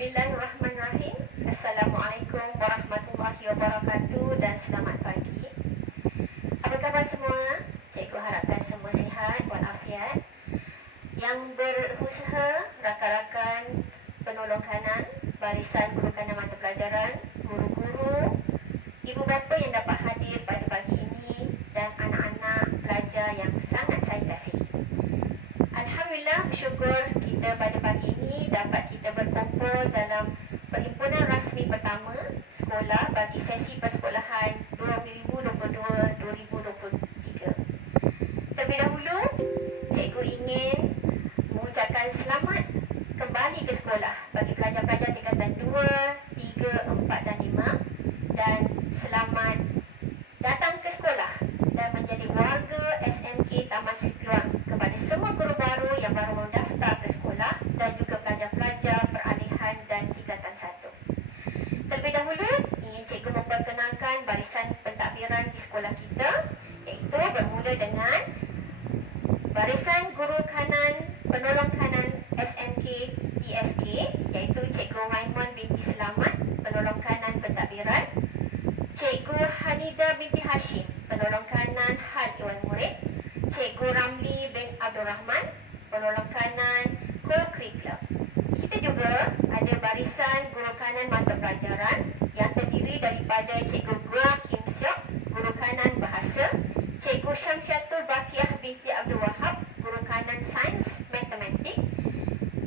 Bismillahirrahmanirrahim. Assalamualaikum warahmatullahi wabarakatuh dan selamat pagi. Apa khabar semua? Cikgu harapkan semua sihat walafiat. Yang berusaha, rakan-rakan penolong kanan, barisan guru kanan mata pelajaran, guru-guru, ibu bapa yang dapat hadir pada pagi ini dan anak-anak pelajar yang sangat saya kasihi. Alhamdulillah, bersyukur kita pada pagi ini dapat kita berkumpul dalam perhimpunan rasmi pertama sekolah bagi sesi persekolahan 2022-2023. Terlebih dahulu, cikgu ingin mengucapkan selamat kembali ke sekolah bagi pelajar-pelajar tingkatan 2, 3, 4 dan 5 dan selamat datang ke sekolah dan menjadi warga SMK Taman Sri Keluang kepada semua guru baru yang baru mendaftar ke sekolah dan juga pelajar-pelajar peralihan dan tingkatan 1. Terlebih dahulu, ingin cikgu memperkenalkan barisan pentadbiran di sekolah kita, iaitu bermula dengan barisan guru kanan, penolong kanan SMK TSK, iaitu Cikgu Maimun binti Selamat, penolong kanan pentadbiran, Cikgu Hanida binti Hashim, penolong kanan Hal Iwan Murid, Cikgu Ramli bin Abdul Rahman, penolong kanan Co-Curriculum. Kita juga ada barisan guru kanan mata pelajaran yang terdiri daripada Cikgu Gua Kim Seok, guru kanan bahasa, Cikgu Syamsyatul Bakiah binti Abdul Wahab, guru kanan sains matematik,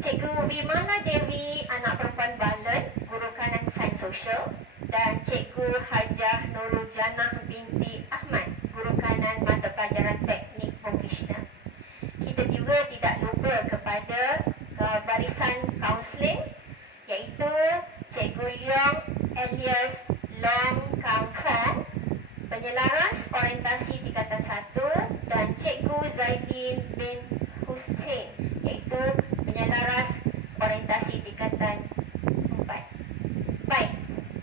Cikgu Vimala Dewi, anak perempuan Balen, guru kanan sains sosial, dan Cikgu Hajah Nurul Janah binti Ahmad, guru kanan mata pelajaran teknik vocational. Kita juga tidak lupa kepada barisan kaunseling, iaitu Cikgu Leong alias Long Kang Fong, penyelaras orientasi tingkatan 1, dan Cikgu Zaidin bin Hussein, iaitu penyelaras orientasi tingkatan 4. Baik,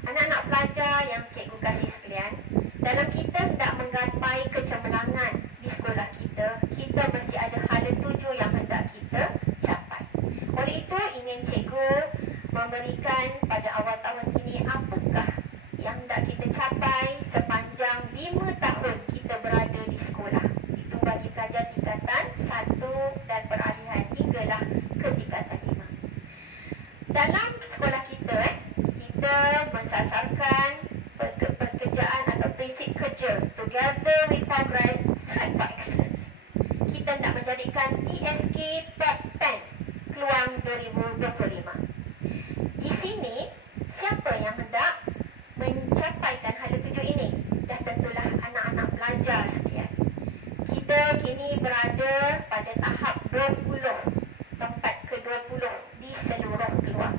anak-anak pelajar yang cikgu kasih sekalian, dalam kita hendak menggapai kecemerlangan di sekolah kita, kita mesti ada hala tuju yang hendak kita capai. Oleh itu, ingin cikgu memberikan pada awal tahun ini apakah yang hendak kita capai sepanjang 5 tahun kita berada di sekolah. Itu bagi pelajar tingkatan 1 dan peralihan hinggalah ke tingkatan 5. Dalam sekolah kita, kita mensasarkan pekerjaan atau prinsip kerja Together We Progress, Strive for Excellence. Kita nak menjadikan TSK Top 10 Keluang 2025. Di sini, siapa yang hendak mencapaikan hala tuju ini? Dah tentulah anak-anak pelajar sekalian. Kita kini berada pada tahap 20, tempat ke-20 di seluruh Keluang.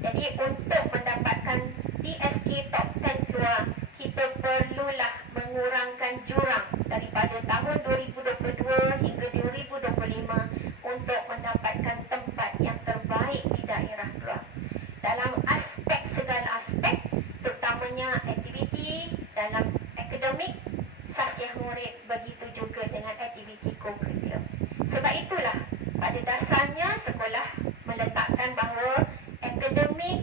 Jadi untuk mendapatkan TSK Top 10 Keluang, kita perlulah mengurangkan jurang daripada tahun 2022 hingga 2025 untuk mendapatkan tempat yang terbaik di daerah Keluang. Dalam segala aspek, terutamanya aktiviti dalam akademik, sasiah murid, begitu juga dengan aktiviti co-curriculum. Sebab itulah pada dasarnya sekolah meletakkan bahawa akademik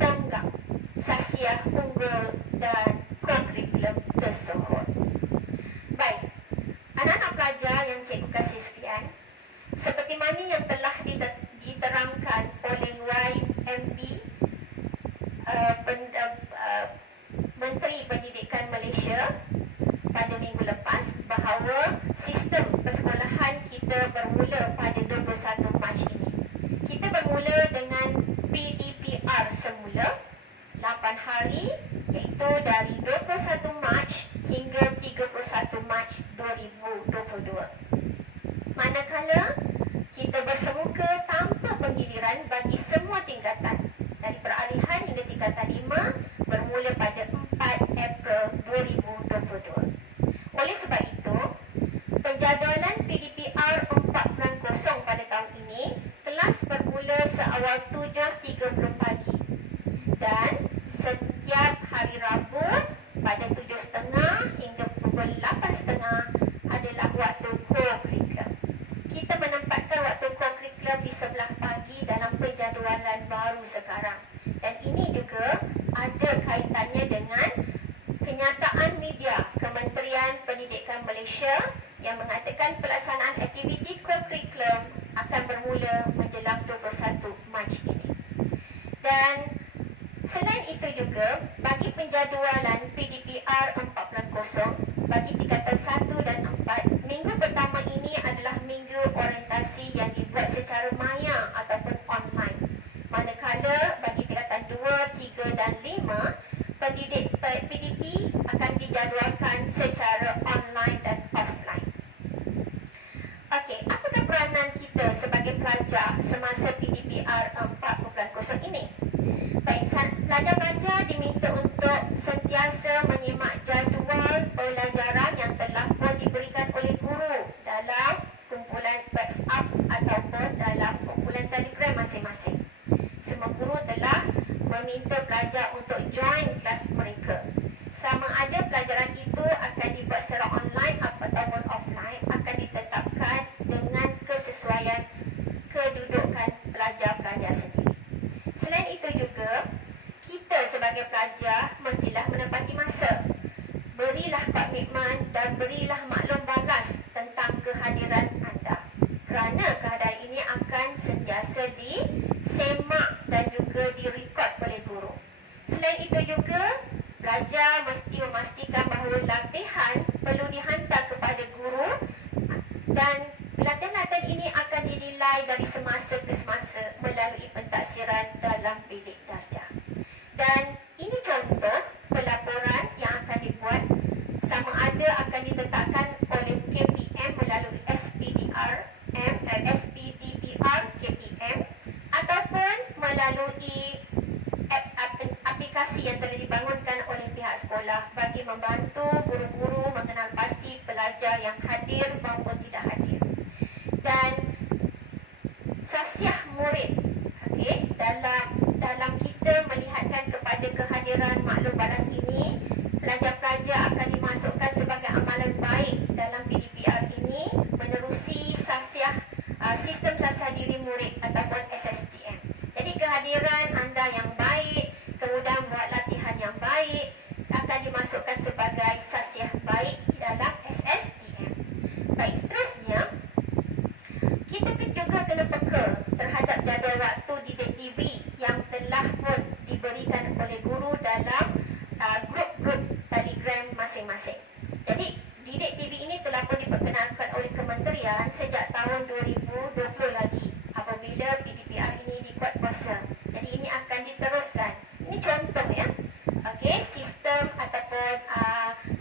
tenggak, sasiah unggul dan co-curriculum tersohor. Baik, anak-anak pelajar yang cikgu kasih sekalian, seperti mana yang telah diterangkan oleh YMB, Menteri Pendidikan Malaysia pada minggu lepas, bahawa sistem persekolahan kita bermula pada 21 Mac ini. Kita bermula dengan PDPR semula 8 hari, iaitu dari 21 Mac hingga 31 Mac 2022. Manakala kita bersemuka tanpa penggiliran bagi semua tingkatan dari peralihan hingga tingkatan 5 bermula pada 4 April 2022. Oleh sebab itu, penjadualan PDPR 4.0 pada tahun ini kelas bermula seawal 7.30 pagi dan setiap hari Rabu pada 7.30 hingga pukul 8.30 adalah waktu co-curriculum. Kita menempatkan waktu co-curriculum di sebelah pagi dalam penjadualan baru baru sekarang. Dan ini juga ada kaitannya dengan kenyataan media Kementerian Pendidikan Malaysia yang mengatakan pelaksanaan aktiviti co-curriculum akan bermula menjelang 21 Mac ini. Dan selain itu juga, bagi penjadualan PDPR 4.0 bagi tingkatan 1 dan 4, minggu pertama ini adalah minggu orientasi yang dibuat secara maya ataupun online. Manakala bagi tingkatan 2, 3 dan 5, pendidik PDP akan dijadualkan secara online dan offline. Okey, apakah peranan kita sebagai pelajar semasa PDPR 4.0 ini? Baik, pelajar-pelajar diminta untuk sentiasa menyimak jadual pelajaran yang telah pun diberikan oleh guru dalam kumpulan WhatsApp ataupun dalam kumpulan Telegram masing-masing. Semua guru telah meminta pelajar untuk join kelas mereka. Sama ada pelajaran itu akan dibuat secara online ataupun offline akan ditetapkan dengan kesesuaian kedudukan pelajar-pelajar sendiri. Selain itu juga, kita sebagai pelajar mestilah menepati masa. Berilah komitmen dan berilah maklum balas tentang kehadiran anda. Kerana kehadiran ini akan sentiasa disemak dan juga direkod oleh guru. Selain itu juga, pelajar mesti memastikan bahawa latihan perlu dihantar kepada guru dan latihan-latihan ini akan dinilai dari semasa ke semasa melalui pentaksiran dalam bilik darjah. Dan ini contoh pelaporan yang akan dibuat, sama ada akan ditetapkan oleh KPM melalui SPDPR KPM ataupun melalui aplikasi yang telah dibangunkan oleh pihak sekolah bagi membantu guru-guru mengenal pasti pelajar yang hadir maupun tidak hadir. Dan sasiah murid, okey, dalam kita melihatkan kepada kehadiran maklum balas ini, pelajar-pelajar akan dimasukkan sebagai amalan baik dalam PDPR ini menerusi sistem sasiah diri murid ataupun SSDM. Jadi kehadiran anda yang baik, kemudian buat latihan yang baik akan dimasukkan sebagai sasiah baik dalam SSDM. Baik, seterusnya kita juga kena peka terhadap jadual waktu didik TV yang telah pun diberikan oleh guru dalam grup-grup Telegram masing-masing. Jadi didik TV ini telah pun diperkenalkan oleh kementerian sejak tahun 2020 lagi apabila PDPR ini dikuat kuasa. Jadi ini akan diteruskan. Ini contoh ya. Okey, sistem ataupun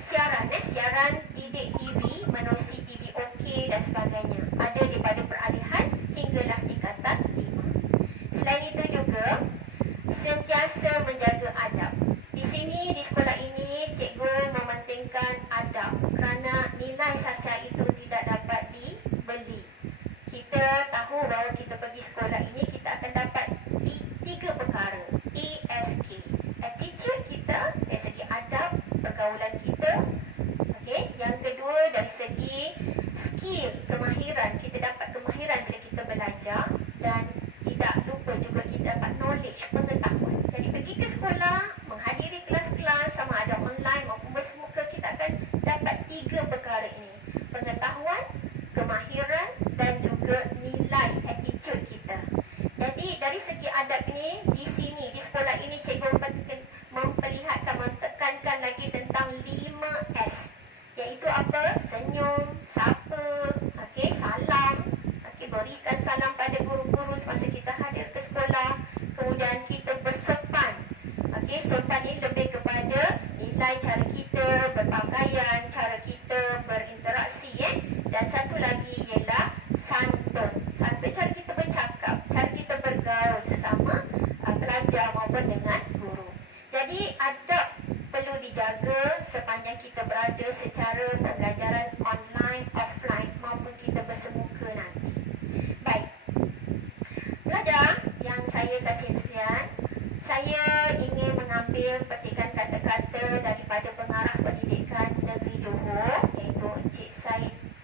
siaran didik TV menerusi TV OK dan sebagainya. Ada daripada peralihan hinggalah tingkatan 5. Selain itu juga sentiasa menjaga adab. Di sini di sekolah ini cikgu mementingkan adab kerana nilai sasiah itu tidak dapat dibeli. Kita tahu bahawa kita pergi sekolah ini kita akan dapat 3 perkara. ASK, attitude kita dari segi adab, pergaulan kita. Okey, yang kedua dari segi skill, kemahiran, kita dapat kemahiran bila kita belajar, dan tidak lupa juga kita dapat knowledge, pengetahuan. Jadi pergi ke sekolah, menghadiri kelas-kelas sama ada online maupun bersemuka, kita akan dapat 3 perkara ini. Pengetahuan, kemahiran dan juga nilai attitude kita. Jadi dari segi adab ini, di sini, di sekolah ini cikgu memperlihatkan, menekankan lagi tentang 5S. Iaitu apa? Senyum, sapa, okey, salam, okey, berikan salam pada guru-guru semasa kita hadir ke sekolah. Kemudian kita bersopan. Okey, sopan ini lebih kepada nilai cara kita berpakaian, cara kita berinteraksi Dan satu lagi ialah santun. Santun cara kita bercakap, cara kita bergaul sesama pelajar maupun dengan guru. Jadi adab perlu dijaga sepanjang kita berada secara pembelajaran online, offline maupun kita bersemuka nanti. Baik, pelajar yang saya kasih sekalian, saya ingin mengambil petikan kata-kata daripada pengarah pendidikan negeri Johor, iaitu Encik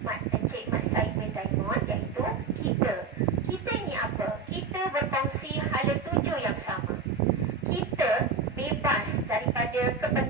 Mat Said bin Diamond, iaitu kita. Kita ini apa? Kita berkongsi hala tuju yang sama. kepada